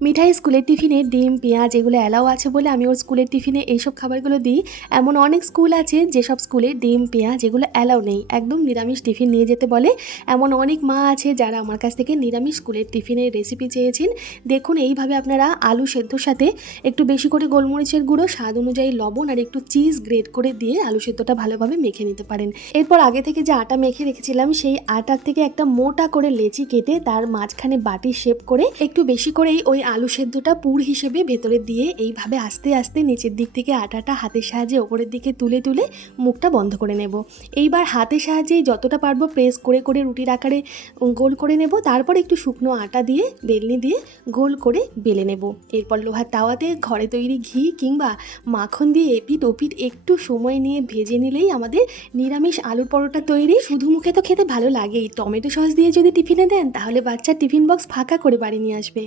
মিঠাই স্কুলের টিফিনে ডিম পেঁয়াজ এগুলো অ্যালাউ আছে বলে আমি ওর স্কুলের টিফিনে এইসব খাবারগুলো দিই। এমন অনেক স্কুল আছে যেসব স্কুলে ডিম পেঁয়াজ এগুলো অ্যালাউ নেই, একদম নিরামিষ টিফিন নিয়ে যেতে বলে। এমন অনেক মা আছে যারা আমার কাছ থেকে নিরামিষ স্কুলের টিফিনের রেসিপি চেয়েছেন। দেখুন, এইভাবে আপনারা আলু সেদ্ধর সাথে একটু বেশি করে গোলমরিচের গুঁড়ো, স্বাদ অনুযায়ী লবণ আর একটু চিজ গ্রেট করে দিয়ে আলু সেদ্ধটা ভালোভাবে মেখে নিতে পারেন। এরপর আগে থেকে যে আটা মেখে রেখেছিলাম সেই আটার থেকে একটা মোটা করে লেচি কেটে তার মাঝখানে বাটি শেপ করে একটু বেশি করেই ওই আলু সেদ্ধটা পুর হিসেবে ভেতরে দিয়ে এইভাবে আস্তে আস্তে নিচের দিক থেকে আটাটা হাতের সাহায্যে ওপরের দিকে তুলে তুলে মুখটা বন্ধ করে নেব। এইবার হাতের সাহায্যেই যতটা পারবো প্রেস করে করে রুটির আকারে গোল করে নেব। তারপর একটু শুকনো আটা দিয়ে বেলনি দিয়ে গোল করে বেলে নেব। এরপর লোহার তাওয়াতে ঘরে তৈরি ঘি কিংবা মাখন দিয়ে এপিট ওপিট একটু সময় নিয়ে ভেজে নিলেই আমাদের নিরামিষ আলুর পরোটা তৈরি। শুধু মুখে তো খেতে ভালো লাগেই, টমেটো সস দিয়ে যদি টিফিনে দেন তাহলে বাচ্চার টিফিন বক্স ফাঁকা করে বাড়ি নিয়ে আসবে।